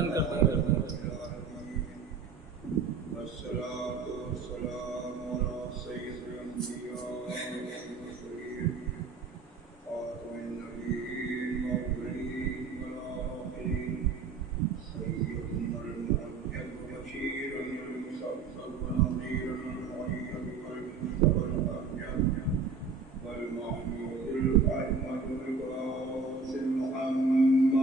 بند کر والصلاة والسلام على سيد الأنبياء والمرسلين خاتم النبيين والأولين والآخرين سيدنا المحمد بشيرا المصطفى ونظيرا الحي والمصطفى الأحياء والمحمود الأحمد القاسم محمد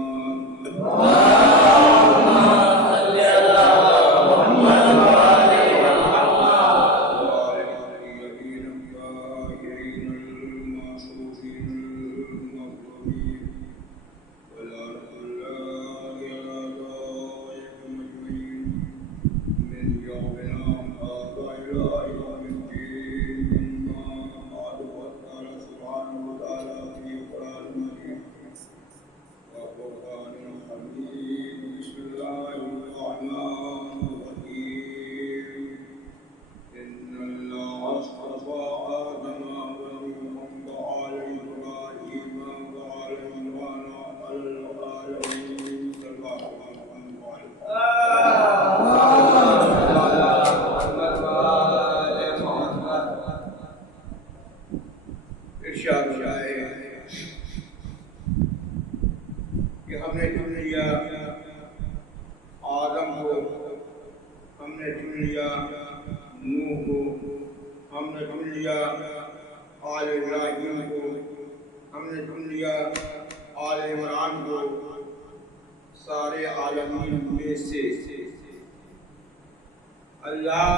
سارے عالمین میں سے اللہ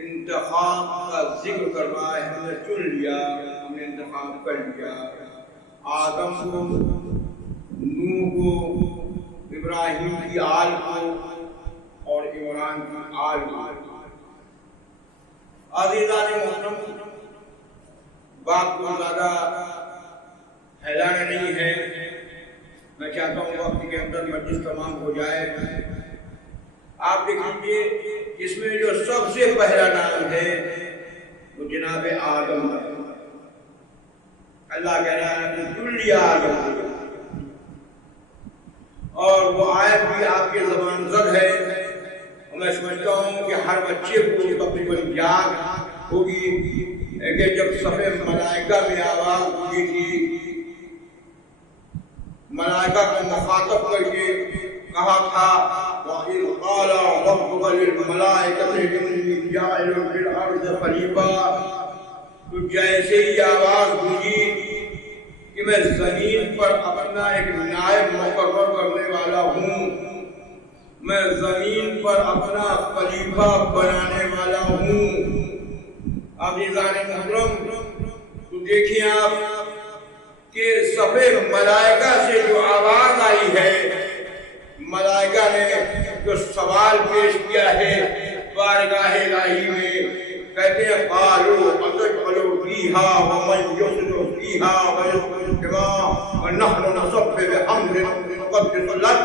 انتخاب کا ذکر کر رہا ہے. ہم نے چن لیا, ہم نے انتخاب کر لیا آدم کو, نوح کو, ابراہیم کی آل کو اور عمران کی آل کو. عزیزان محترم, بات کو زیادہ پھیلانا نہیں ہے. میں چاہتا ہوں وقت کے اندر مجلس تمام ہو جائے. آپ دیکھ لیجیے اس میں جو سب سے پہلا نام ہے وہ جناب آدم. اللہ کہہ رہا ہے چن لیا آدم, اور وہ آیت بھی آپ کے زبان زد ہے. میں سمجھتا ہوں کہ ہر بچے کو تقریباً یاد ہوگی کہ جب صفے ملائکہ میں آواز ہوئی تھی, ملائکہ کو مخاطب کر کے کہا تھا وَإِذْ قَالَ رَبُّكَ لِلْمَلَائِكَةِ إِنِّي جَاعِلٌ فِي الْأَرْضِ خَلِيفَةً. تو جیسے ہی آواز گونجی کہ میں زمین پر اپنا ایک نائب مقرر کرنے والا ہوں, میں زمین پر اپنا خلیفہ بنانے والا ہوں. عزیزان محترم, تو دیکھیں آپ کہ صفے ملائکہ سے جو آواز آئی ہے, ملائکہ نے جو سوال پیش کیا ہے بارگاہ الہی میں, کہتے ہیں قالوا أتجعل فيها ومن يفسد فيها ويسفك الدماء ونحن نسبح بحمدك ونقدس لك.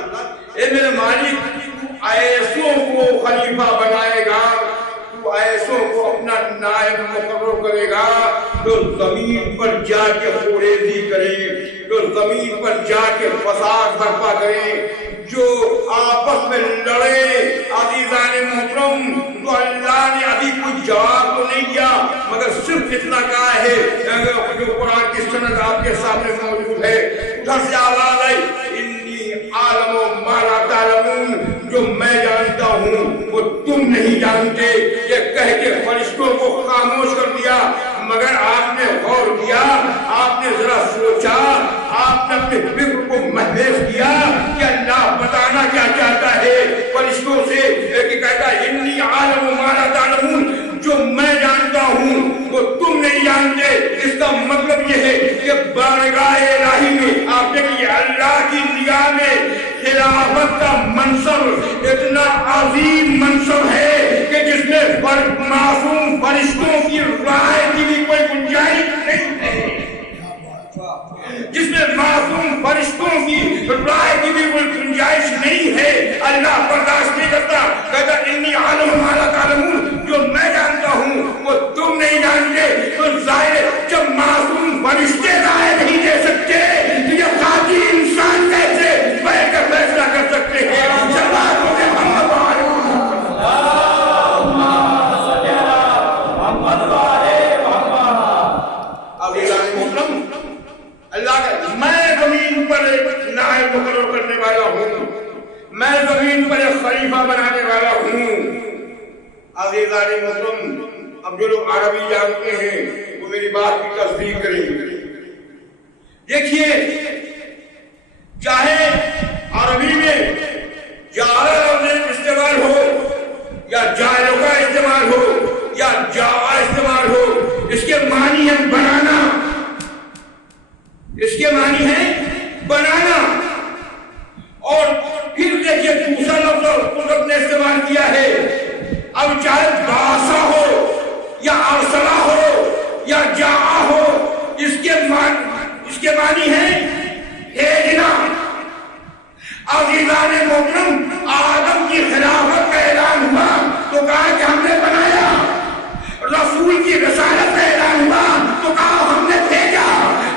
اے میرے مالک, ایسوں کو خلیفہ بنائے گا, تو ایسوں کو اپنا نائب مقرر کرے گا جو زمین پر جا کے خوریزی کریں, جو زمین پر جا کے فساد برپا کریں, جو آپس میں لڑے. عزیزان محترم, تو اللہ نے ابھی کوئی جواب تو نہیں دیا, مگر صرف اتنا کہا ہے جو قرآن کی سند آپ کے سامنے موجود ہے. ادھر سے آواز آئی انی عالم ما لا تعلمون, جو میں جانتا ہوں وہ تم نہیں جانتے. یہ کہہ کے فرشتوں کو خاموش کر دیا. مگر آپ نے غور کیا, آپ نے ذرا سوچا, آپ نے اپنے فکر کو محض کیا کہ اللہ بتانا کیا چاہتا ہے فرشتوں سے, کہ کہتا ہے انی عالم ما لا تعلمون, جو میں جانتا ہوں وہ تم نہیں جانتے. اس کا مطلب یہ ہے کہ بارگاہ الہی میں آپ دیکھیے اللہ کی نگاہ میں خلافت کا منصب اتنا عظیم منصب ہے کہ جس میں معصوم فرشتوں کی رائے کی بھی کوئی گنجائش نہیں ہے, جس میں معصوم فرشتوں کی رائے کی بھی کوئی گنجائش نہیں ہے. اللہ برداشت نہیں کرتا, کہتا انی عالم ما لا تعلمون, جو میں جانتا ہوں وہ تم نہیں جانتے. تو ظاہر جب معصوم فرشتے رائے نہیں دے سکتے, یہ ذاتی انسان کیسے بیٹھ خلیفہ بنانے والا ہوں۔ عزیزان محترم، اب جو لوگ عربی جانتے ہیں وہ میری بات کی تصدیق کریں گے۔ دیکھیے، چاہے عربی میں جعل لفظ استعمال ہو یا جعل کا استعمال ہو یا جاء استعمال ہو، اس کے معنی ہے بنانا، اس کے معنی ہے بنانا۔ اور پھر دیکھیے دوسرا لفظ قدرت نے استعمال کیا ہے، اب چاہے باسا ہو یا ارسلا ہو یا جاء ہو، اس کے معنی ہے بھیجنا۔ عزیزان محترم، آدم کی خلافت کا اعلان ہوا تو کہا کہ ہم نے بنایا، رسول کی رسالت کا اعلان ہوا تو کہا ہم نے بھیجا۔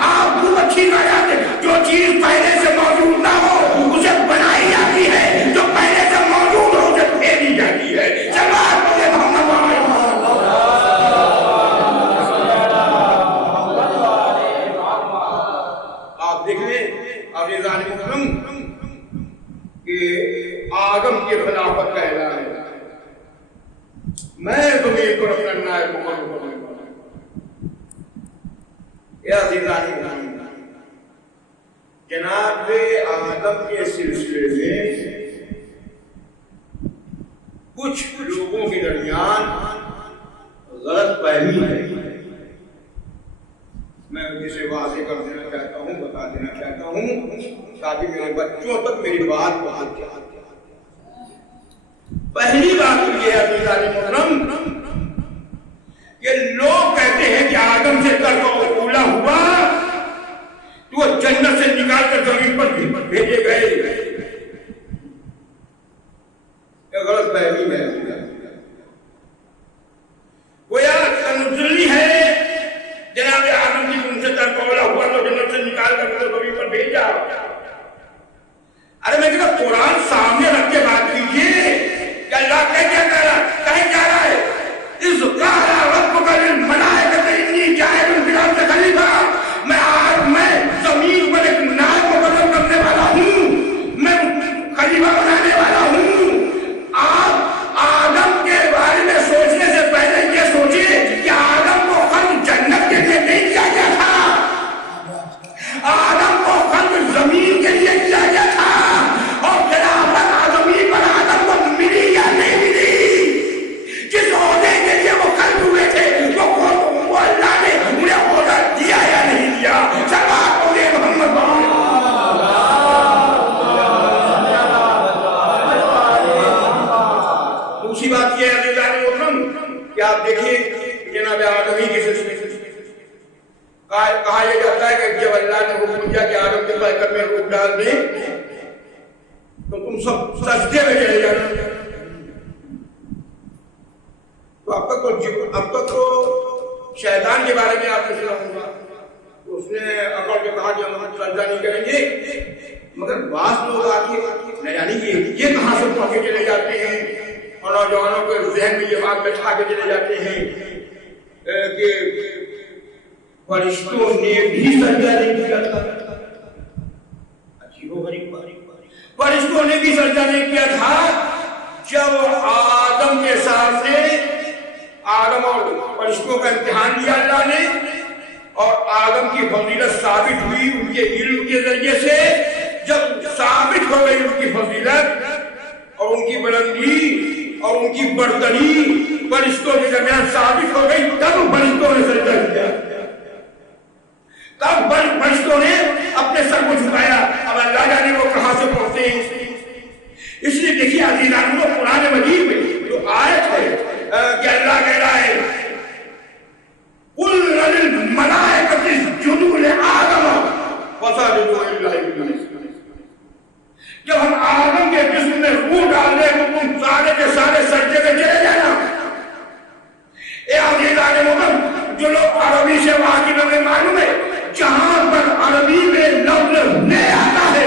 آپ خوب اچھی بات ہے، جو چیز پہلے سے موجود نہ ہو اسے بنائی جاتی ہے، جو پہلے سے موجود ہو اسے بھیجی جاتی ہے۔ آپ دیکھ لیں عزیزان محترم کہ آدم کی خلافت کا اعلان ہے، میں زمین پر اپنا نائب مقرر کروں گا۔ یا عزیزان محترم، جناب آدم کے سلسلے میں کچھ لوگوں کے درمیان غلط فہمی ہے، میں اسے واضح کر دینا چاہتا ہوں، بتا دینا چاہتا ہوں تاکہ میرے بچوں تک میری بات پہنچ جائے۔ پہلی بات یہ ہے عزیزان محترم کہ لوگ کہتے ہیں کہ آدم سے ترک اولا ہوا تو وہ جنت سے نکال کر زمین پر بھیجے گئے۔ یہ غلط فہمی ہے، گویا تنزلی ہے جناب آدم کی ان سے ترک اولا ہوا تو جنت سے نکال کر زمین پر بھیجا۔ ارے میں کہتا قرآن سامنے رکھ کے بات کیجیے کہ اللہ کہہ جا رہا ہے اِذْ قَالَ رَبُّكَ لِلْمَلَائِكَةِ إِنِّي جَاعِلٌ فِي الْأَرْضِ خَلِيفَةً، میں زمین پر ایک نائب مقرر کرنے والا ہوں، میں خلیفہ بنانے والا ہوں۔ آپ آدم کے بارے میں سوچنے سے پہلے یہ سوچیے کہ آدم کو خلق جنت کے لیے نہیں کیا گیا تھا، آدم کو خلق زمین کے لیے کیا گیا تھا، اور خلافت آدمی پر آدم کو ملی یا نہیں ملی، جس عہدے کے لیے وہ خلق ہوئے تھے وہ اللہ نے انہیں عہدہ دیا یا نہیں دیا۔ صلوات علیہ محمد۔ دوسری بات یہ ہے عزیزان محترم کہ آپ دیکھیے جناب آدم ہی کے سلسلے کہا یہ جاتا ہے کہ جب اللہ نے حکم دیا کہ آدم کے پیکر میں روح ڈال دیں تو تم سب سجدے میں چلے جانا۔ تو اب تک تو شیطان کے بارے میں آپ نے سنا ہوگا، اس نے اکڑ کے کہا کہ ہم سجدہ نہیں کریں گے، مگر بعض لوگ آ کے یعنی کہ یہ کہاں سے پڑھ کے چلے جاتے ہیں اور نوجوانوں کے ذہن میں یہ بات بٹھا کے چلے جاتے ہیں کہ فرشتوں نے بھی سجدہ نہیں کیا تھا۔ عجیب و غریب بات، فرشتوں نے بھی سجدہ نہیں کیا تھا۔ جب آدم کے سامنے آدم اور فرشتوں کا امتحان لیا اللہ نے اور آدم کی فضیلت ثابت ہوئی ان کے علم کے ذریعے سے، جب ثابت ہو گئی ان کی فضیلت اور ان کی بلندی اور ان کی برتری فرشتوں کے درمیان ثابت ہو گئی، تب فرشتوں نے سجدہ کیا، تب فرشتوں نے اپنے سر کو جھکایا۔ اب اللہ جانے وہ کہاں سے پہنچتے ہیں۔ اس لیے دیکھیے عزیزان کو قرآن مجید میں جو آیت ہے کہ اللہ کہہ رہا ہے قُلْ لِلْمَلَائِكَةِ اسْجُدُوا لِآدَمَ فَسَجَدُوا إِلَّا إِبْلِيسَ، جب ہم آدم کے جسم میں روح ڈال دیں تو تم سارے کے سارے سجدے میں چلے جانا۔ اے عزیزان محترم، جو لوگ عربی سے واقف ہیں معلوم ہے جہاں پر عربی میں لفظ لے آتا ہے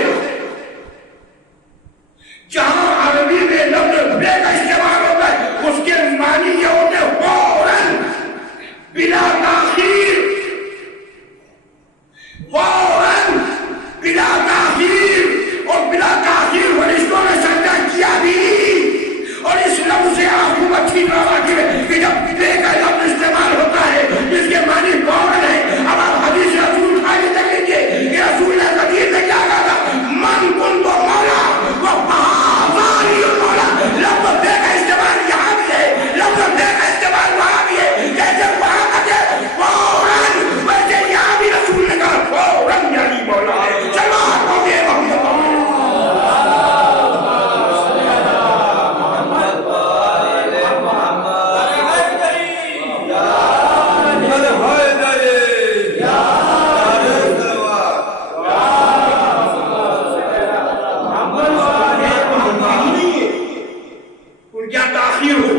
کیا تاخیر ہو؟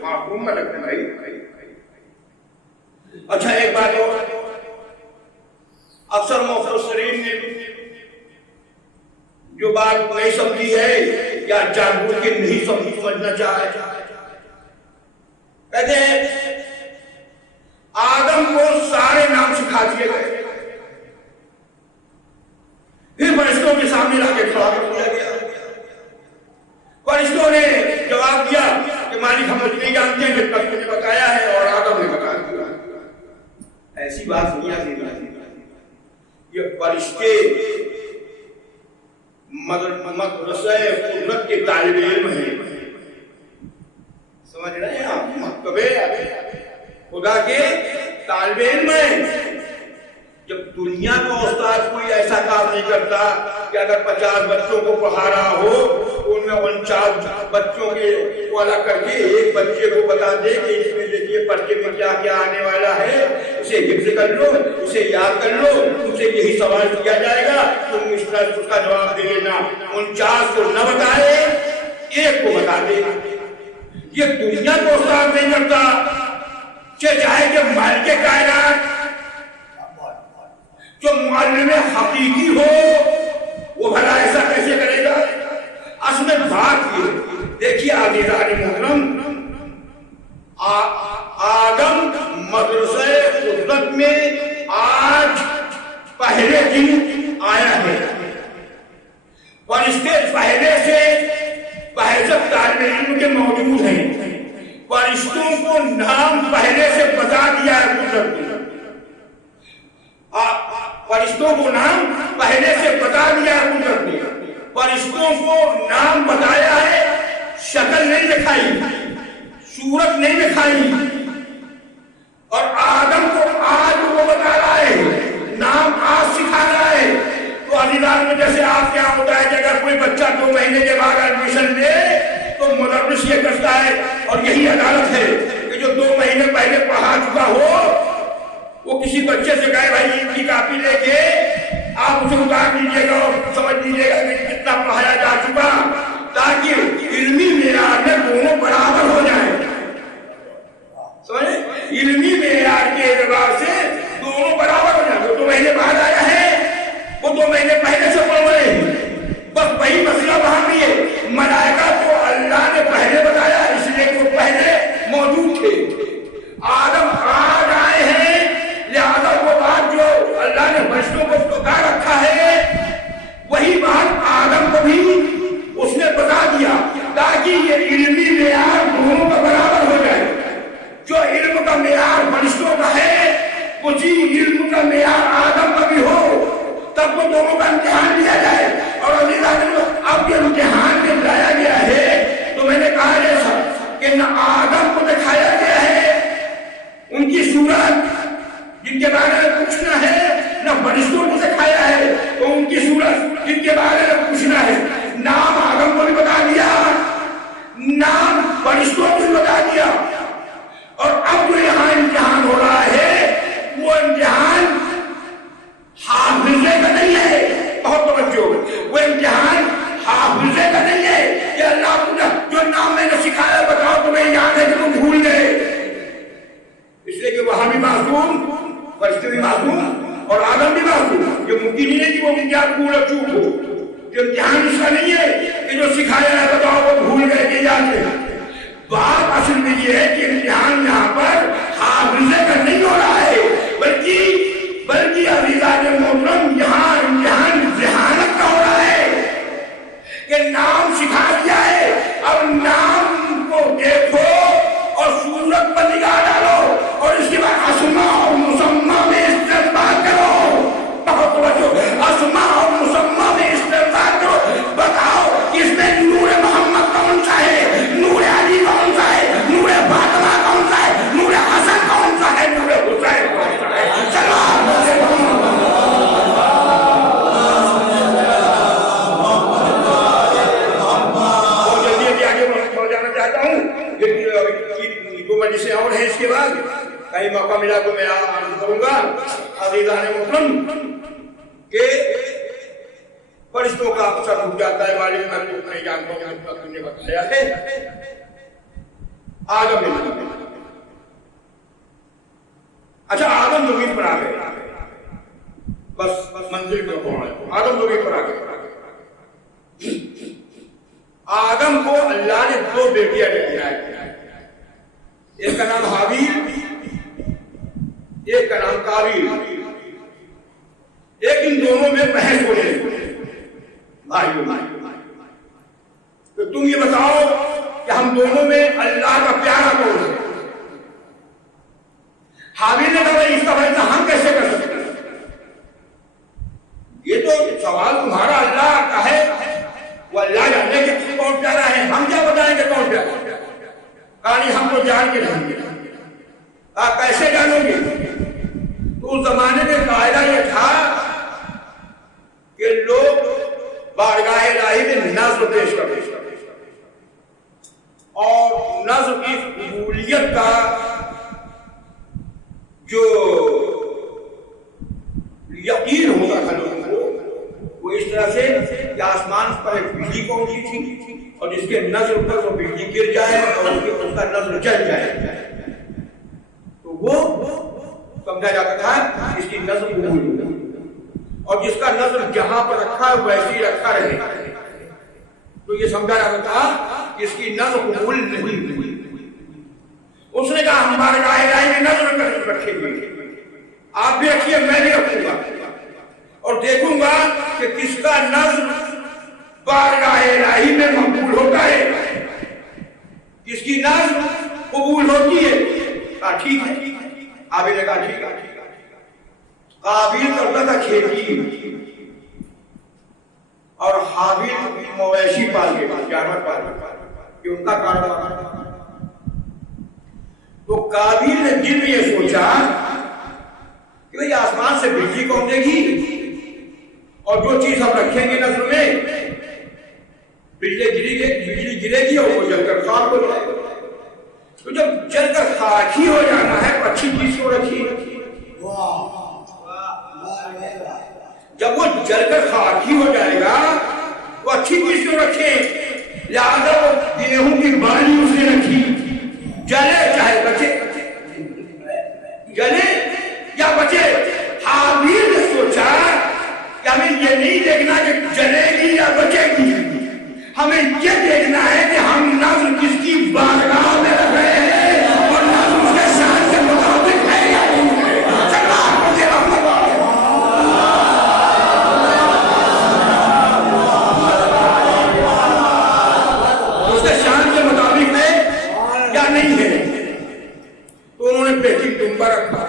معصوم ملک ہے بھائی. اچھا ایک بات اور، اکثر مفسرین نے جو بات نہیں سمجھی ہے یا جان بوجھ کے نہیں سمجھنا چاہے، کہتے ہیں آدم کو سارے نام سکھا دیے گئے، پھر فرشتوں کے سامنے لا کے کھڑا کر دیا گیا. فرشتوں نے جواب دیا کہ مالک ہم نہیں جانتے ہیں، جب تک نے بتایا ہے اور آدم نے بتا دیا. ایسی بات نہیں آتی. یہ فرشتے مدرسہ قدرت کے طالب علم ہیں، سمجھ رہے ہیں آپ؟ مکتبے خدا کے طالب علم ہیں. جب دنیا کا استاد کوئی ایسا کام نہیں کرتا کہ اگر 50 بچوں کو پڑھا رہا ہو تو ان میں 49 بچوں کے الگ کر کے ایک بچے کو بتا دے کہ اس میں دیکھیے پرچے میں کیا کیا آنے والا ہے، اسے حفظ کر لو، اسے یاد کر لو، تم سے یہی سوال کیا جائے گا، تم اس طرح اس کا جواب دے لینا. 49 کو نہ بتائے، ایک کو بتا دے. یہ دنیا کو استاد نہیں کرتا. چاہے کہ مالک کائنات جو معلم حقیقی ہو وہ بھلا ایسا کیسے کرے گا؟ اصل میں بات یہ دیکھیے عزیزان محترم، آدم مدرسہ قدرت میں آج پہلے دن آیا ہے. فرشتے پہلے سے بحیثیت طالب علم کے موجود ہیں. فرشتوں کو نام پہلے سے بتا دیا ہے قدرت نے. فرشتوں کو نام پہلے سے بتا دیا ہے قدرت نے. فرشتوں کو نام بتایا ہے، شکل نہیں دکھائی، صورت نہیں دکھائی. اور آدم کو آج وہ بتا رہا ہے، نام آج سکھا رہا ہے. تو عزیزان میں جیسے آپ کیا ہوتا ہے کہ اگر کوئی بچہ 2 مہینے کے بعد ایڈمیشن لے تو مدرس یہ کرتا ہے، اور یہی عدالت ہے کہ جو 2 مہینے پہلے پڑھا چکا ہو وہ کسی بچے سے کہے بھائی ان کی کاپی لے کے آپ اسے اتار دیجیے گا اور سمجھ لیجیے گا کہ کتنا پڑھایا جا چکا، تاکہ علمی معیار میں دونوں برابر ہو جائیں. سمجھے؟ علمی معیار کے اعتبار سے دونوں برابر ہو جائیں. وہ 2 مہینے بعد آیا ہے، وہ 2 مہینے پہلے سے پڑھ رہے ہیں. بس وہی مسئلہ وہاں بھی ہے. ملائکہ کو اللہ نے پہلے بتایا اس لیے کہ وہ پہلے موجود تھے. آدم آج آئے ہیں، لہذا وہ بات جو اللہ نے فرشتوں کو بتا رکھا ہے وہی بات آدم کو بھی اس نے بتا دیا، تاکہ یہ علمی معیار دونوں کا برابر ہو جائے. جو علم کا معیار فرشتوں کا ہے اسی علم کا معیار آدم کا بھی ہو، تب وہ دونوں کا امتحان لیا جائے. اور اب یہ امتحان جب لایا گیا ہے تو میں نے کہا جیسا کہ نہ آدم کو دکھایا گیا ہے ان کی صورت جن کے بارے میں پوچھنا ہے، نہ فرشتوں کو دکھایا ہے تو ان کی صورت جن کے بارے میں پوچھنا ہے. نام آدم کو بھی بتا دیا، نام فرشتوں کو بھی بتا دیا. اور اب جو یہاں امتحان ہو رہا ہے وہ امتحان حافظے کا نہیں ہے. بہت توجہ، وہ امتحان حافظے کا نہیں ہے کہ اللہ کو جو نام میں نے سکھایا بتاؤ تمہیں یاد ہے کہ تم بھول گئے. اس لیے کہ وہاں بھی معصوم، فرشتے بھی معصوم اور آدم بھی معصوم. یہ ممکن نہیں ہے کہ وہ امتحان پورا چوک ہو. یہ امتحان اس کا نہیں ہے کہ جو سکھایا ہے بتاؤ وہ بھول گئے کہ یاد ہے. بات اصل میں یہ ہے کہ امتحان یہاں پر حافظے کا نہیں ہو رہا ہے، بلکہ عزیزان محترم یہاں امتحان ذہانت کا ہو رہا ہے کہ نام سکھا دیا ہے، اب نام کو دیکھو اور صورت پر نگاہ ڈالو اور اس کے بعد اسماء اور مسمى میں استنباط کرو. بہت توجہ، اسماء اور مسمى میں استنباط کرو. بتاؤ کہ اس میں نور محمد کون سا ہے، نور علی کون سا ہے، نور فاطمہ کون سا ہے، نور حسن کون سا ہے، نور حسین کون سا ہے. چلو مجلسیں اور ہیں اس کے بعد کہیں موقع ملا تو میں عرض کروں گا عزیزان محترم کہ فرشتوں کا اثر رک جاتا ہے. مالک میں تو نہیں جانتا ہوں، تم نے بتایا ہے آدم نے. اچھا آدم زمین پر آ گئے, بس منزل پر پہنچے, آدم زمین پر آ گئے. آدم کو اللہ نے دو بیٹیاں دکھائی, ایک کا نام حابیل, ایک کا نام قابیل. ایک ان دونوں میں بحث ہو رہی بھائی, تو تم یہ بتاؤ کہ ہم دونوں میں اللہ کا پیارا کون ہے؟ حابیل نے کہا اس کا فیصلہ ہم کیسے کر سکتے ہیں؟ یہ تو سوال تمہارا اللہ کا ہے, وہ اللہ جاننے کہ کون پیارا ہے, ہم کیا بتائیں کہ کون پیارا ہے؟ کہانی ہم کو جان کے رہیں گے. آپ کیسے جانو گے؟ تو اس زمانے میں قاعدہ یہ تھا کہ لوگ بارگاہ الہی میں نذر پیش کرتے اور نذر کی قبولیت کا جو یقین ہوتا تھا لوگوں کو, وہ اس طرح سے کہ آسمان پر ایک بجلی پہنچی تھی اور جس کے نظر پر وہ بجلی گر جائے اور اس کا نظر جل جائے, تو وہ سمجھا جاتا تھا اس کی نظر قبول ہوئی, اور جس کا نظر جہاں پر رکھا ہے ویسے ہی رکھا رہے, تو یہ سمجھا جاتا تھا کہ اس کی نظر قبول نہیں ہوئی. اس نے کہا ہمارے الہی میں نظر رکھیں گے, آپ بھی رکھیے میں بھی رکھوں گا, اور دیکھوں گا کہ کس کا نظر بارگاہ الہی میں مقبول ہوتا ہے, کس کی نظر قبول ہوتی ہے. کہا ٹھیک ہے. حابیل نے کہا ٹھیک ہے. قابیل کرتا تھا کھیتی اور حابیل مویشی پال کے جانور پال کے, ان کا کاروبار. تو قابیل نے دل میں یہ سوچا کہ بھئی آسمان سے بجلی کون دے گی, اور جو چیز ہم رکھیں گے نظر میں بجلی گرے گی اور وہ جل کر خاک ہو جائے گا. تو جب جل کر خاک ہی ہو جانا ہے تو اچھی چیز کو رکھی. جب وہ جل کر خاک ہی ہو جائے گا تو اچھی چیز کو رکھیں. لہذا وہ گیہوں کی بالی اس نے رکھی, جلے چاہے بچے, جلے یا بچے. حابیل نے سوچا کہ ہمیں یہ نہیں دیکھنا کہ جلے گی یا بچے گی, ہمیں یہ دیکھنا ہے کہ ہم نظر کس کی بارگاہ میں رکھ رہے ہیں اور نظر اس کے شان کے مطابق ہے یا نہیں ہے. اس کے شان کے مطابق ہے یا نہیں ہے. تو انہوں نے بیٹی ڈومبا رکھا.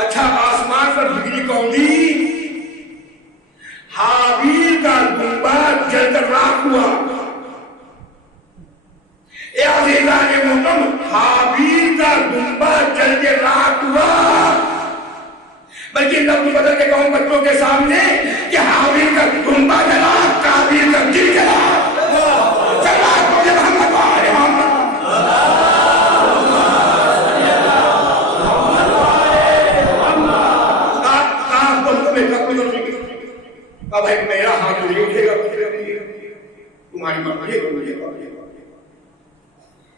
اچھا آسمان پر بجلی کون دی؟ حابیل کا ڈومبا جل کر راکھ ہوا. اے عزیزان محترم, حابیل کا ڈومبا جل کے راکھ ہوا, بلکہ لفظ بدل کے کہوں بچوں کے سامنے کہ حابیل کا ڈومبا جلا, قابیل کا دل جلا. بھائی میرا ہاتھ نہیں اٹھے گا, تمہاری مرضی ہے.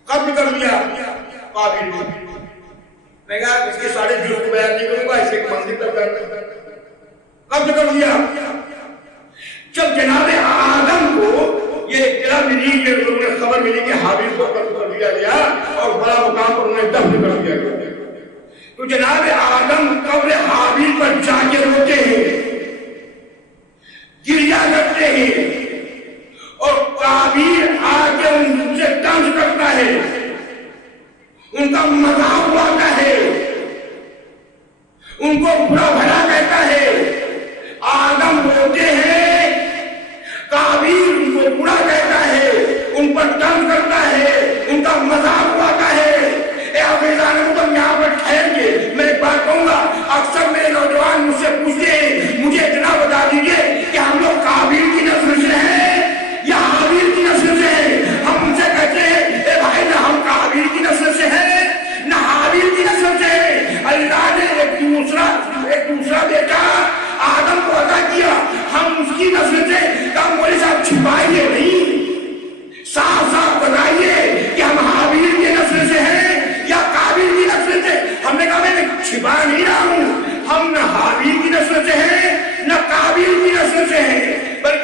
قبل کر دیا قابیل نے. میں کہا اس کے سارے جز کو بیان نہیں کروں گا, اسے ایک منزل تک کرتا. قبل کر دیا. جب جناب آدم کو یہ اطلاع ملی, یہ خبر ملی کہ حابیل کو قتل کر دیا گیا اور بڑا مقام پر انہیں دفن کر دیا گیا, تو جناب آدم قبر حابیل پر جا کے روتے ہیں, گریا کرتے ہیں, اور قابیل آ کے ان سے طنز کرتا ہے, ان کا مذاق اڑاتا ہے, ان کو برا بھلا کہتا ہے. آدم روتے ہیں, قابیل ان کو برا کہتا ہے, ان پر طنز کرتا ہے, ان کا مذاق اڑاتا ہے. اے عزیزان محترم, یہاں پر ٹھہر کے میں ایک بات کہوں گا. اکثر میرے نوجوان مجھ سے پوچھتے ہیں, مجھے اتنا بتا دیجئے کہ ہم لوگ قابیل کی نسل سے ہیں یا حابیل کی نسل سے ہیں. ہم ان سے کہتے ہیں اے بھائی نہ ہم قابیل کی نسل سے ہیں نہ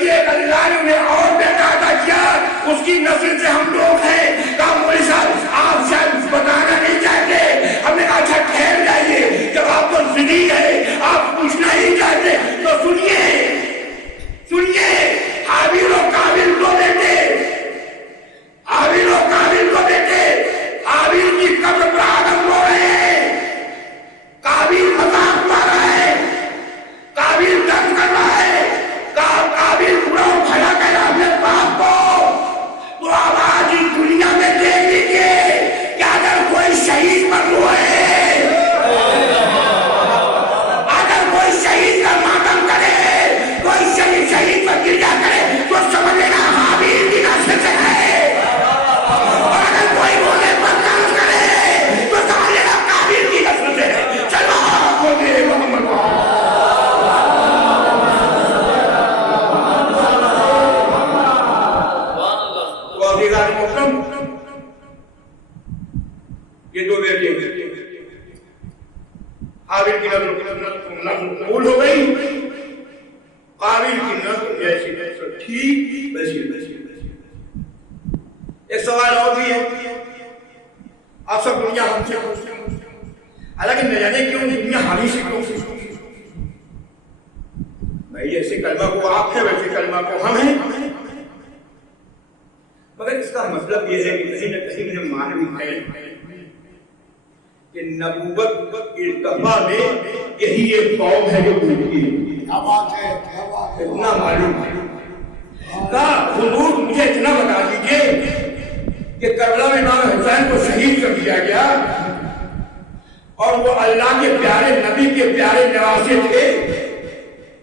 بلکہ ایک اللہ نے انہیں اور بیٹا عطا کیا، اس کی نسل سے ہم لوگ ہیں۔ کہا مولوی صاحب آپ شاید بتانا نہیں چاہتے۔ ہم نے کہا اچھا ٹھہر جائیے، جب آپ کو ذہین ہے آپ پوچھنا ہی چاہتے تو سنیے سنیے، حابیل و قابیل دو بیٹے، حابیل و قابیل دو بیٹے، حابیل کی قبر پر آدم رو رہے ہیں، قابیل مذاق اڑا رہا ہے، قابیل درد کر رہا ہے، قابیل برا و بھلا کہہ رہا اپنے باپ کو۔ تو اب آج اس دنیا میں دیکھ لیجیے کہ اگر کوئی شہید پر روئے، اگر کوئی شہید کا ماتم کرے، کوئی شہید پر گرجا کرے تو سمجھ لینا حابیل کی نسل سے ہے، اور اگر کوئی رونے پر ڈانس کرے تو سمجھ لینا قابیل کی نسل سے ہے۔ چلو بولے محمد یہ دو بیٹے حابیل کی نسل قبول ہو گئی، قابیل کی نسل جیسی ٹھیک ویسی۔ ایک سوال اور بھی ہے، آپ سب دنیا ہم سے حالانکہ نہ جانے کیوں دنیا ہمیں سے کیوں، بھائی جیسے کلمہ کو آپ ہیں ویسے کلمہ کو ہم ہیں، مگر اس کا مطلب یہ ہے کہ کہیں نہ کہیں مجھے معلوم ہے کہ نبوت ارتقا میں یہی ایک قوم ہے جو بھولتی ہے۔ اتنا معلوم ہے کہا حضور مجھے اتنا بتا دیجئے کہ کربلا میں امام حسین کو شہید کر دیا گیا اور وہ اللہ کے پیارے نبی کے پیارے نواسے تھے،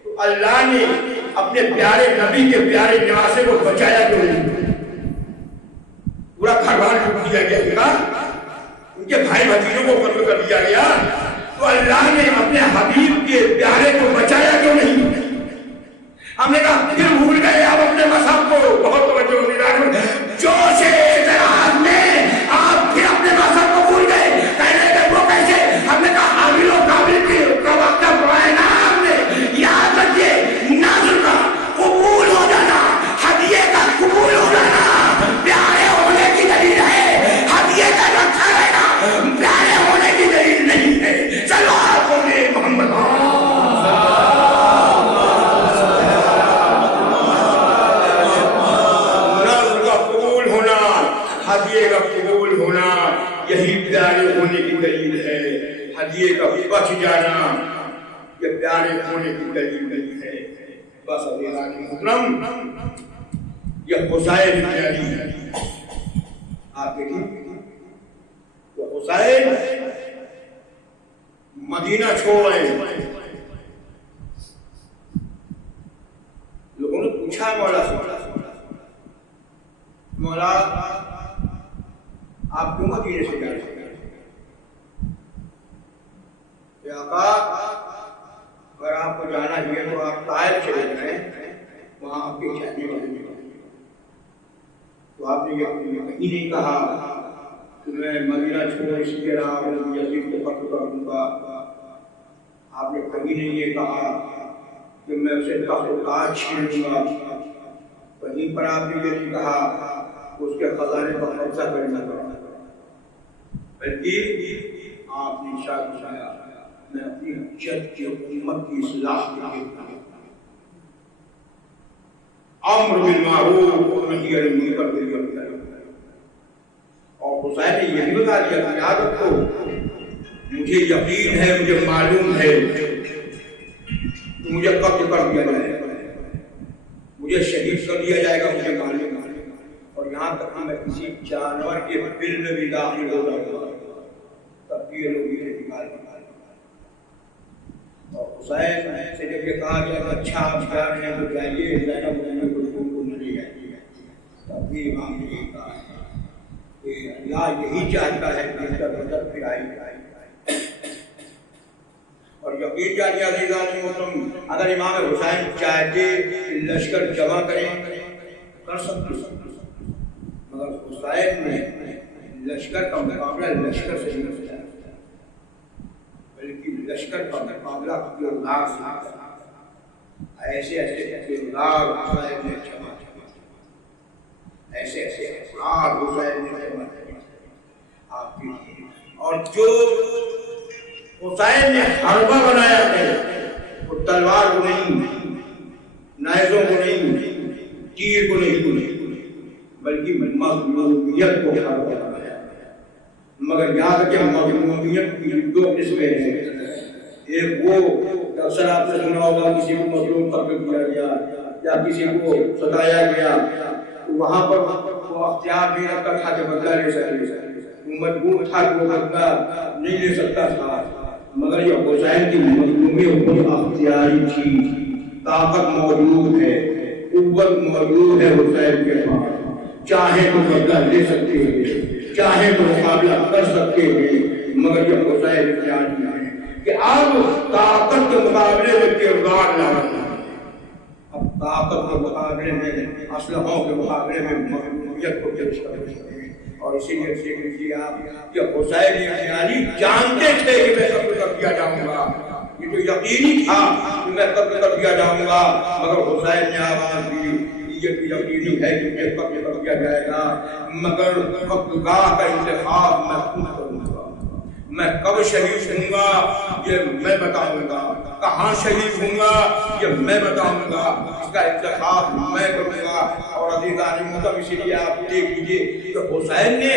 تو اللہ نے اپنے پیارے نبی کے پیارے نواسے کو بچایا کیوں نہیں؟ پورا گھر بار لوٹ دیا گیا، ان کے بھائی بھتیجوں کو قتل کر دیا گیا، تو اللہ نے اپنے حبیب کے پیارے کو بچایا کیوں نہیں؟ ہم نے کہا پھر بھول گئے آپ اپنے مذہب کو، بہت توجہ جوش اعتراض میں آپ پھر اپنے مذہب کو بھول گئے، کہنے کہ وہ کیسے؟ ہم نے کہا حابیل و قابیل کا واقعہ پڑھایا نا آپ نے، یاد رکھیے نظر کا قبول ہو جانا، ہدیے کا قبول ہو جانا پیارے ہونے کی دلیل ہے، ہدیے کا رکھا رہنا پیارے ہونے کی دلیل نہیں ہے۔ چلو آپ کو محمد ہدیے کا قبول ہونا یہی پیارے ہونے کی دلیل ہے، ہدیے کا بچ جانا یہ پیارے ہونے کی دلیل نہیں ہے۔ بس عزیزان محترم یہ حسین بن علی ہے، آپ دیکھیں وہ حسین مدینہ چھوڑ رہے ہیں، لوگوں نے پوچھا مولا سے مولا آپ کیوں مدینے سے جا رہے ہیں؟ کہ آقا اگر آپ کو جانا ہی ہے تو آپ طائف چلے جائیں، وہاں آپ کے چہنے والے نہیں، تو آپ نے یہ کہیں نہیں کہا کہ میں مدینہ چھوڑ اس لیے رہا ہوں یزید کو قتل کروں گا، آپ نے کہیں نہیں یہ کہا کہ میں اسے تخت و تاج چھین لوں گا، کہیں پر آپ نے یہ نہیں کہا اس کے خزانے پر قبضہ کرنا چاہتا، بلکہ آپ نے ارشاد فرمایا میں اپنی حجت کی امت کی اصلاح کے لیے امر بالمعروف و نہی عن المنکر کے لیے، اور حسین نے یہ بھی بتا دیا کہ یاد رکھو مجھے یقین ہے، مجھے معلوم ہے کہ مجھے قتل کر دیا جائے گا، مجھے شہید کر دیا جائے گا، مجھے معلوم ہے، اور یہاں تک میں کسی جانور کے دل میں بھی داخل ہو جاؤں گا تب بھی یہ لوگ یہ نکال دیں۔ اور حسین سے جب یہ کہا گیا کہ اچھا آپ جا رہے ہیں تو جائیے، زینب میں کوئی کو ملی ہے، تب بھی امام نے یہ کہا کہ اللہ یہی چاہتا ہے کہ اس کا نظر پھر آئی۔ اور یقین جانیے عزیزان محترم اگر امام حسین چاہتے کہ لشکر جمع کریں کر سکتے، مگر حسین نے لشکر کا مقابلہ لشکر سے نہیں کیا، بلکہ لشکر کا مقابلہ اللہ سے، ایسے ایسے کردار حسین نے جمع کیا، ایسے ایسے افراد حسین نے جمع کیا آپ کی، اور جو حسین نے حربہ بنایا ہے وہ تلوار کو نہیں، نیزوں کو نہیں، تیر کو نہیں، بلکہ مظلومیت کو حربہ بنایا۔ مگر یاد رکھیں مظلومیت کی دو قسمیں ہیں، ایک وہ اکثر آپ نے سنا ہوگا کسی کو مظلوم قتل کیا گیا یا کسی کو ستایا گیا، وہاں پر وہ اختیار نہیں رکھتا تھا کہ بدلہ لے سکے، وہ مجبور تھا کہ وہ بدلہ نہیں لے سکتا تھا، مگر یہ حسین کی مظلومیت بہت اختیاری تھی، طاقت موجود ہے، قوت موجود ہے حسین کے پاس، چاہے تو بدلہ لے سکتے ہیں، چاہے تو مقابلہ کر سکتے ہیں، مگر یہ حسین اختیاری ہے کہ اب طاقت کے مقابلے میں کردار لانا، اب طاقت کے مقابلے میں، اسلحوں کے مقابلے میں مظلومیت کو پیش کرنا۔ اور اسی لیے دیکھ لیجیے آپ کہ حسین اختیاری جانتے تھے کہ میں قتل کر دیا جاؤں گا، یہ تو یقینی تھا کہ میں قتل کر دیا جاؤں گا، مگر حسین نے آواز دی یہ بھی یقینی ہے کہ مجھے قتل کر دیا جائے گا، مگر قتلگاہ کا انتخاب میں خود کروں گا، میں کب شہید ہوں گا یہ میں بتاؤں گا، کہاں شہید ہوں گا یہ میں بتاؤں گا، اس کا انتخاب میں کروں گا۔ اور عزیزان محترم اسی لیے آپ دیکھ لیجیے کہ حسین نے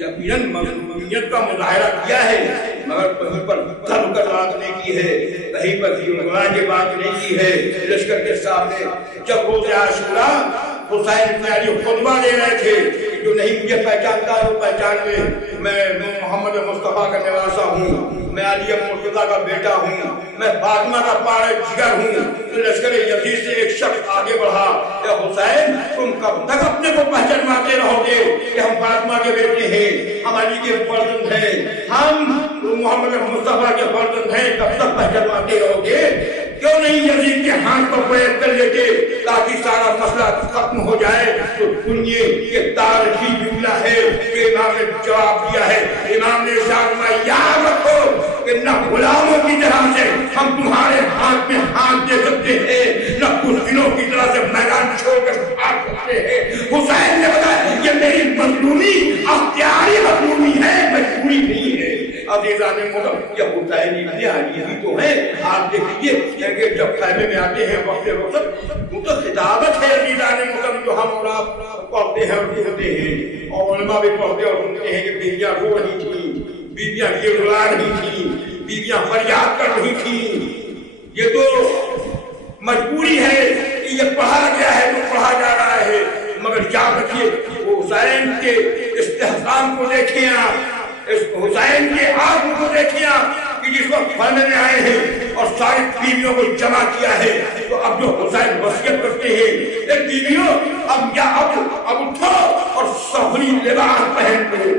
یقیناً مظلومیت کا مظاہرہ کیا ہے، مگر کہیں پر دب کر بات نہیں کی ہے، کہیں پر ظلم کی بات نہیں کی ہے۔ لشکر کے سامنے جب روز عاشورہ حسین اختیاری خطبہ دے رہے تھے، جو نہیں مجھے پہچانتا ہے وہ پہچان لے، میں محمد مصطفیٰ کا نواسہ ہوں، میں علی مرتضیٰ کا بیٹا ہوں، میں فاطمہ کا پارے جگر ہوں۔ تو لشکر یزید سے ایک شخص آگے بڑھا، اے حسین تم کب تک اپنے کو پہچانواتے رہو گے کہ ہم فاطمہ کے بیٹے ہیں، ہم علی کے فرزند ہیں، ہم محمد مصطفیٰ کے فرزند ہیں، کب تک پہچانواتے رہو گے؟ کیوں نہیں یزید کے ہاتھ پر بیعت کر لیتے تاکہ سارا مسئلہ ختم ہو جائے؟ تو سنیے یہ تاریخی جملہ ہے کہ امام نے جواب دیا ہے، امام نے ارشاد فرمایا یاد رکھو کہ نہ غلاموں کی طرح سے ہم تمہارے ہاتھ میں ہاتھ دے سکتے ہیں، نہ بزدلوں کی طرح سے میدان چھوڑ کر بھاگ سکتے ہیں۔ حسین نے بتایا یہ میری مظلومی اختیاری مظلومی ہے، مجبوری نہیں ہے۔ عزیزان محترم یہ حسین اختیاری ہی تو ہے۔ آپ دیکھیے کہ جب خیمے میں آتے ہیں وقت وقت وہ تو خطابت ہے عزیزان محترم جو ہم اور آپ پڑھتے ہیں اور سنتے ہیں، اور علماء بھی پڑھتے اور سنتے ہیں کہ بیویاں رو رہی تھیں، بیویاں گڑگڑا رہی تھیں، بیویاں فریاد کر رہی تھیں۔ یہ تو مجبوری ہے کہ یہ پڑھا گیا ہے تو پڑھا جا رہا ہے، مگر یاد رکھیے وہ حسین کے استحکام کو دیکھیں آپ، اس حسین کے آدم کو دیکھیں آپ کہ جس وقت خیمے میں آئے ہیں اور ساری بیویوں کو جمع کیا ہے، تو اب جو حسین وصیت کرتے ہیں اے بیویوں اب اٹھو اور سفری لباس پہن لو،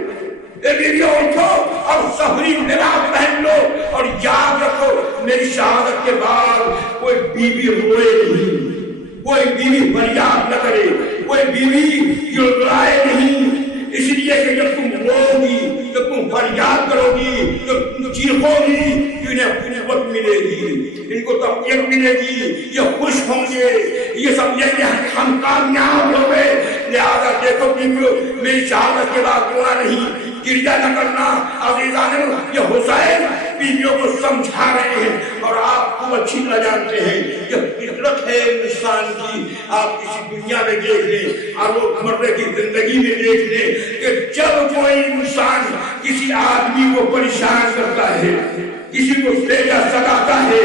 اے بیویوں اٹھو اور سفری لباس پہن لو، اور یاد رکھو میری شہادت کے بعد کوئی بیوی روئے نہیں، کوئی بیوی فریاد نہ کرے، کوئی بیوی گڑگڑائے نہیں، اس لیے کہ جب تم رو گی، جب تم فریاد کرو گی، جب تم چیخو گی، انہیں قوت ملے گی، ان کو تقویت ملے گی، یہ خوش ہوں گے، یہ سمجھیں گے ہم کامیاب ہو گئے۔ لہذا دیکھو بیویوں میری شہادت کے بعد رونا نہیں، گریہ نہ کرنا۔ عزیزان یہ حسین بیویوں کو سمجھا رہے ہیں، اور آپ کو اچھی طرح جانتے ہیں یہ فطرت ہے انسان کی۔ آپ کسی دنیا میں دیکھ لیں اور وہ مرنے کی زندگی میں دیکھ لیں کہ جب کوئی انسان کسی آدمی کو پریشان کرتا ہے، کسی کو سیجا سگاتا ہے،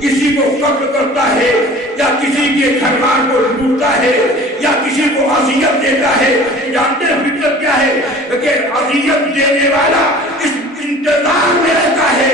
کسی کو قتل کرتا ہے، یا کسی کے گھر بار کو لوٹتا ہے، یا کسی کو اذیت دیتا ہے، جانتے ہیں فطرت کیا ہے؟ کہ اذیت دینے والا اس انتظار میں رہتا ہے،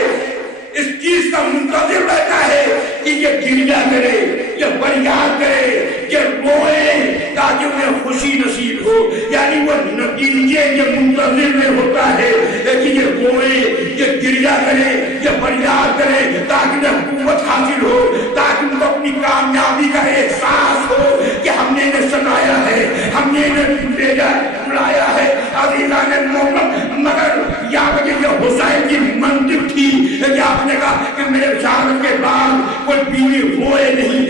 اس چیز کا منتظر رہتا ہے کہ یہ گریہ کرے، یہ فریاد کرے، یہ روئے تاکہ انہیں خوشی نصیب ہو، یعنی وہ نتیجے یہ منتظر میں ہوتا ہے کہ یہ روئے، یہ گریہ کرے، یہ فریاد کرے تاکہ انہیں قوت حاصل ہو، تاکہ ان کو اپنی کامیابی کا احساس ہو کہ ہم نے انہیں ستایا ہے، ہم نے انہیں بھیجا بلایا ہے۔ عزیزان محترم مگر یاد کہ یہ حسین کی منطق تھی کہ آپ نے کہا کہ میرے شہادت کے بعد کوئی بیوی روئے نہیں،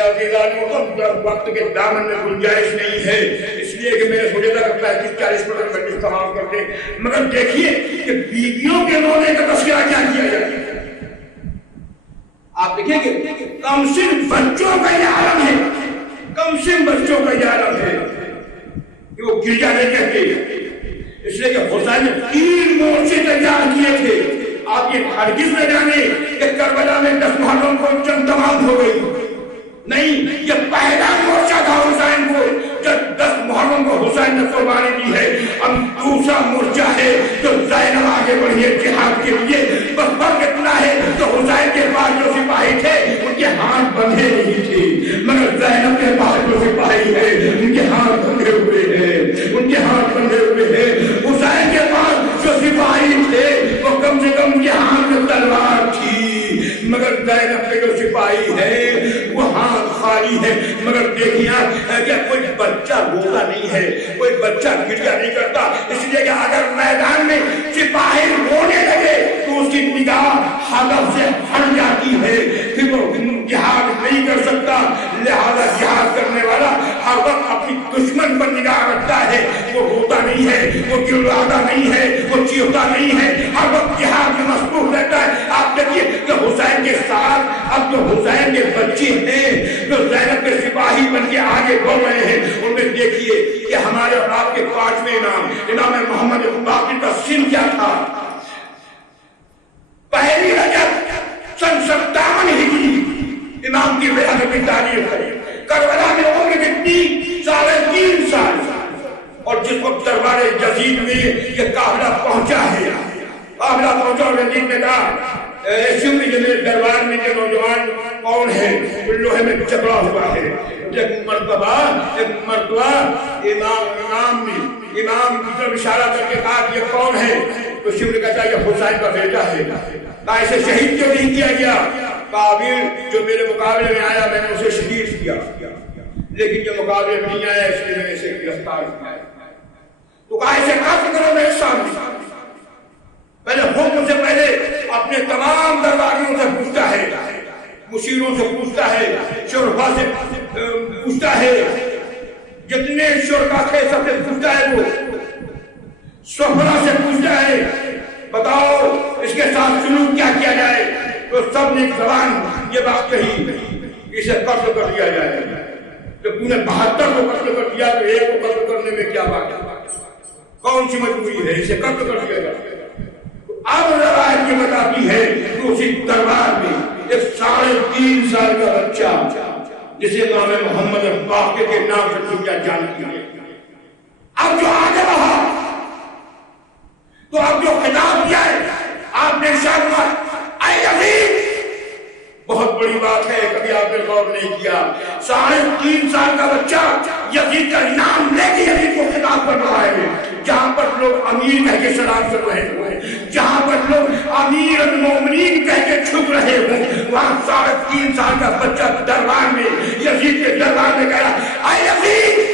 میرے عزیزان وقت کے دامن میں گنجائش نہیں ہے، اس لیے کہ میں نے سوچا تھا کہ 35-40 منٹ میں استعمال کر کے، مگر دیکھیے کہ بیویوں کے رونے کا تذکرہ کیا کیا جاتا ہے۔ آپ دیکھیں گے کم سن بچوں کا یہ عالم ہے، کم سن بچوں کا یہ عالم ہے کہ وہ گرجا نہیں کہتے، اس لیے کہ حسین نے 3 مورچے تیار کیے تھے۔ آپ یہ ہرگز نہ جانے کہ کربلا میں 10 محرم کو جنگ تمام ہو گئی، نہیں، یہ پہلا مورچہ تھا حسین کو، جب 10 محرم کو حسین نے قربانی دی ہے۔ اب دوسرا مورچہ ہے جو زینب آگے بڑھی ہے جہاد کے لیے، بس فرق اتنا ہے تو حسین کے پاس جو سپاہی تھے ان کے ہاتھ بندھے نہیں تھے، مگر زینب کے پاس جو سپاہی ہے ان کے ہاتھ بندھے ہوئے ہیں، ان کے ہاتھ بندھے ہوئے ہیں۔ حسین کے پاس جو سپاہی تھے وہ کم سے کم ان کے ہاتھ میں تلوار تھی، مگر زینب کے جو سپاہی ہے وہ ہاتھ خالی ہے۔ مگر دیکھیے کہ کوئی بچہ روتا نہیں ہے، کوئی بچہ گریا نہیں کرتا، اس لیے کہ اگر میدان میں سپاہی رونے لگے تو اس کی نگاہ ہدف سے ہٹ جاتی ہے، پھر وہ جہاد نہیں کر سکتا۔ لہذا جہاد کرنے والا ہر وقت اپنی دشمن پر نگاہ رکھتا ہے، وہ روتا نہیں ہے، وہ گڑگڑاتا نہیں ہے، وہ چیختا نہیں ہے، ہر وقت جہاد میں مصروف رہتا ہے۔ آپ دیکھیے کہ حسین کے ساتھ اب جو حسین کے بچے ہیں جو زینب کے سپاہی بن کے آگے بڑھ رہے ہیں، ان میں دیکھیے کہ ہمارے اور آپ کے 5ویں امام محمد باقر کا سن کیا تھا؟ 1 رجب سن 57 ہجری امام کی ولادت کی تاریخ ہے۔ کربلا میں عمر کتنی؟ 3.5 سال، اور جس وقت دربار یزید میں یہ قافلہ پہنچا ہے، قافلہ پہنچا اور یزید نے کہا ایسے میں جو میرے دربار میں جو نوجوان کون ہے جو لوہے میں چپڑا ہوا ہے۔ ایک مرتبہ امام کی طرف اشارہ کر کے کہا کہ یہ کون ہے؟ تو شیخ نے کہا یہ حسین کا بیٹا ہے۔ کہا اسے شہید کیوں نہیں کیا گیا؟ کابل جو میرے مقابلے میں آیا میں نے اسے شہید کیا، لیکن جو مقابلے میں نہیں آیا اس لیے میں نے اسے گرفتار کیا۔ تو کہا اسے قتل کرو میرے سامنے۔ پہلے حکم سے پہلے اپنے تمام درباریوں سے پوچھتا ہے، مشیروں سے پوچھتا ہے، شرفا سے پوچھتا ہے، جتنے شرفا تھے سب سے پوچھتا ہے، وہ سفرا سے پوچھتا ہے بتاؤ اس کے ساتھ سلوک کیا کیا جائے؟ تو سب نے زبان یہ بات کہی اسے قتل کر دیا جائے۔ جب تم نے 72 کو قتل کر دیا تو ایک کو قتل کرنے میں کیا بات ہے؟ کون سی مجبوری ہے؟ اسے قتل کر دیا جائے۔ اب روایت یہ بتاتی ہے کہ اسی دربار میں ایک 3.5 سال کا بچہ جسے امام محمد باقر کے نام سے دنیا جانتی ہے، اب جو آگے رہا تو اب جو خطاب کیا ہے آپ نے ارشاد فرمایا اے یزید، بہت بڑی بات ہے، کبھی آپ نے غور نہیں کیا۔ 3.5 سال کا بچہ یزید کا نام لے کے یزید کو خطاب کر رہا ہے، جہاں پر لوگ امیر کہہ کے سلام کر رہے ہوئے، جہاں پر لوگ امیر المومنین کہہ کے چھپ رہے ہوں، وہاں 3.5 سال کا بچہ دربار میں یزید کے دربار میں کہہ رہا اے یزید۔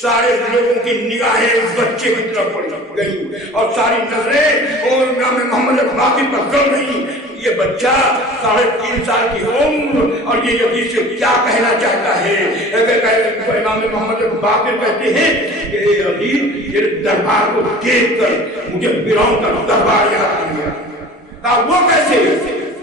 سارے لوگوں کی نگاہیں اس بچے کی طرف پڑ گئی اور ساری نظریں اور امام محمد باقر پر گڑ گئی۔ یہ بچہ 3.5 سال کی عمر اور یہ یزید سے کیا کہنا چاہتا ہے؟ امام محمد باقر کہتے ہیں کہ اے یزید، یہ دربار کو دیکھ کر مجھے فرعون کا دربار یاد آ گیا۔ کہا وہ کیسے؟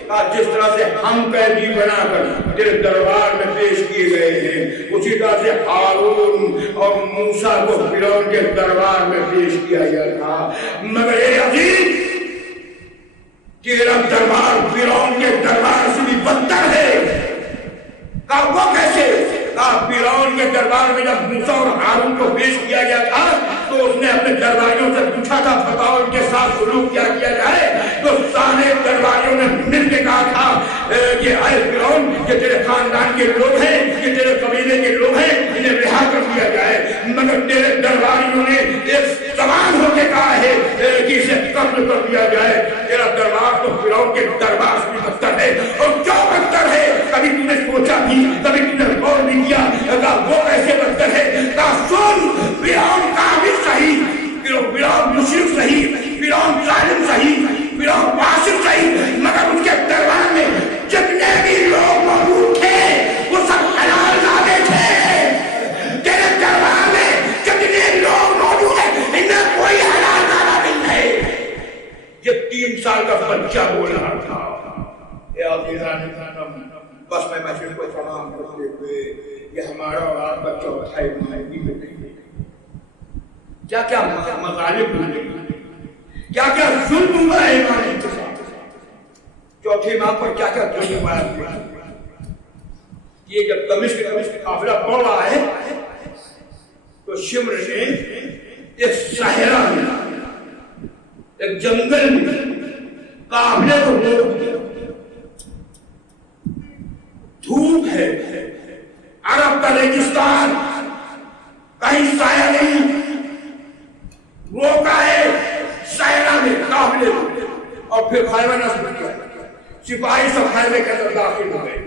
کہا جس طرح سے ہم قیدی بنا کر تیرے دربار میں پیش کیے گئے ہیں، اسی طرح سے ہارون اور موسیٰ کو فرعون کے دربار میں پیش کیا گیا تھا، مگر اے عزیز تیرا دربار فرعون کے دربار سے بھی بدتر ہے۔ کہا وہ کیسے؟ کہا فرعون کے دربار میں جب موسیٰ اور ہارون کو پیش کیا گیا تھا تو اس نے اپنے درباریوں سے پوچھا تھا بتاؤ ان کے ساتھ سلوک کیا کیا جائے، تو سارے درباریوں نے مل کے کہا تھا کہ اے فرعون یہ تیرے خاندان کے لوگ ہیں، یہ تیرے قبیلے کے لوگ ہیں، انہیں رہا کر دیا جائے، مگر تیرے درباریوں نے ایک زبان ہو کے کہا ہے کہ اسے قتل کر دیا جائے۔ تیرا دربار تو فرعون کے دربار سے بھی بدتر ہے، اور کیوں بدتر ہے؟ کبھی تم نے سوچا بھی، کبھی تم نے غور نہیں کیا؟ کہا وہ کیسے بدتر ہے؟ کہا سن، فرعون کافر صحیح، فرعون مشرک صحیح، فرعون ظالم صحیح، فرعون فاسق صحیح، مگر ان کے دربار میں جتنے بھی لوگ موجود تھے وہ سب بچہ بول رہا تھا اے عزیزان کرام بس میں مسجد کو تمام کرتے ہوئے یہ ہمارا اور آپ کا چوتھا امام کی نہیں کیا کیا مغالب ہوئے کیا کیا ظلم ہوا ہے امام کے ساتھ چوتھے امام پر کیا کیا ظلم ہوا ہے یہ جب دمشق کا قافلہ بڑھ رہا ہے تو شمر نے ایک صحرا میں ایک جنگل میں قافلے کو روک دیا دھوپ ہے عرب کا ریگستان کہیں سایہ نہیں روکا ہے صحرا میں قافلے میں اور پھر خیمہ نصب کیا سپاہی سب خیمے کے اندر داخل ہو گئے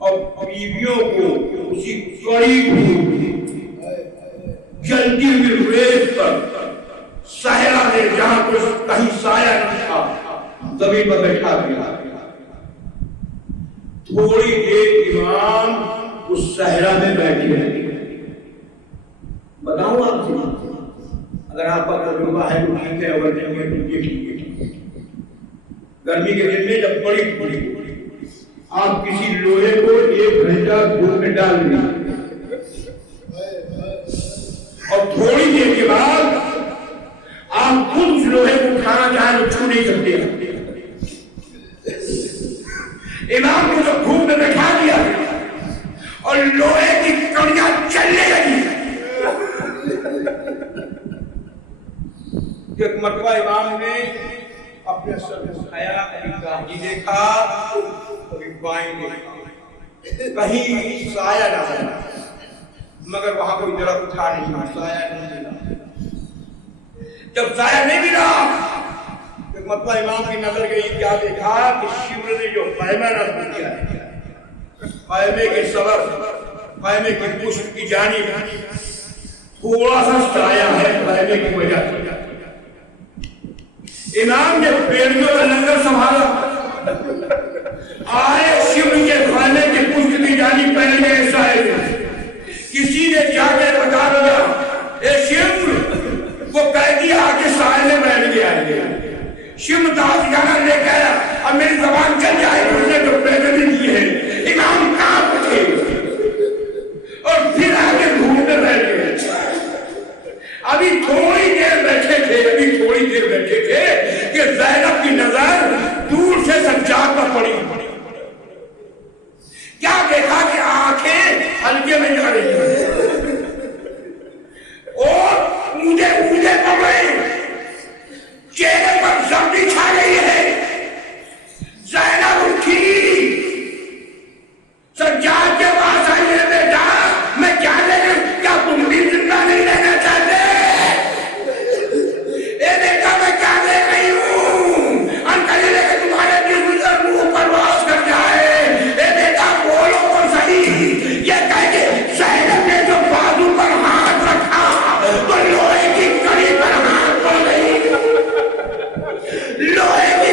اور بیویوں کو اسی قریب جلدی ہوئی ریت پر صحرا میں جہاں کچھ کہیں سایہ نہیں تھا زمین پر بیٹھا دیا تھوڑی دیر امام اس صحرا میں بیٹھے رہے بتاؤں آپ سے اگر آپ کا تجربہ ہے تو ٹھیک ہے اگر نہیں ہے تو یہ ٹھیک ہے گرمی کے دن میں جب بڑی تھوڑی آپ کسی لوہے کو ایک گھنٹہ دھوپ میں ڈال دیں اور تھوڑی دیر کے بعد آپ خود اس لوہے کو اٹھانا چاہیں تو چھو نہیں سکتے امام کو جب دھوپ میں بٹھا دیا اور لوہے کی کڑیاں چلنے لگی ایک مرتبہ امام نے اپنے سر میں اٹھایا کبھی داہی دیکھا کبھی بائیں دیکھا کہیں سایہ نہ ملا مگر وہاں کوئی درخت تھا نہیں سایہ نہیں ملا جب سایہ نہیں ملا ایک مرتبہ امام کی نظر گئی کیا دیکھا کہ شمر نے جو خیمہ نصب کیا ہے خیمے کے سبب خیمے کی پشت کی جانب تھوڑا سا سایہ ہے خیمے کی وجہ سے امام نے بیڑیوں کا لنگر سنبھالا آئے شمر کے خیمے کی پشت کی جانب پہلے گئے سائے کسی نے جا کے بتا دیا اے شمر وہ قیدی آگے سائے میں بیٹھ گیا ہے شمر داس گانا لے کے آیا اب میری زبان چل جائے اس نے جو پیدے نہیں کی ہے امام کہاں پٹھے اور پھر آگے گھومنے بیٹھ گئے ابھی تھوڑی دیر بیٹھے تھے کہ زینب کی نظر دور سے سجاد پر پڑی کیا دیکھا کہ آنکھیں ہلکے میں جا رہی ہیں اور مجھے پڑ رہے چہرے پر زردی چھا گئی ہے زینب اٹھی سجاد کے پاس آئی ہے بیٹا میں کیا لے لوں کیا تم بھی زندہ نہیں رہنا چاہتے اے بیٹا میں کیا لے رہی ہوں انکل لے کے تمہارے جسم سے منہ پرواز کر جائے اے بیٹا بولو تو صحیح یہ کہہ کے زینب نے جو بازو پر ہاتھ رکھا تو لوہے کی کڑی پر ہاتھ پڑ گئی لوہے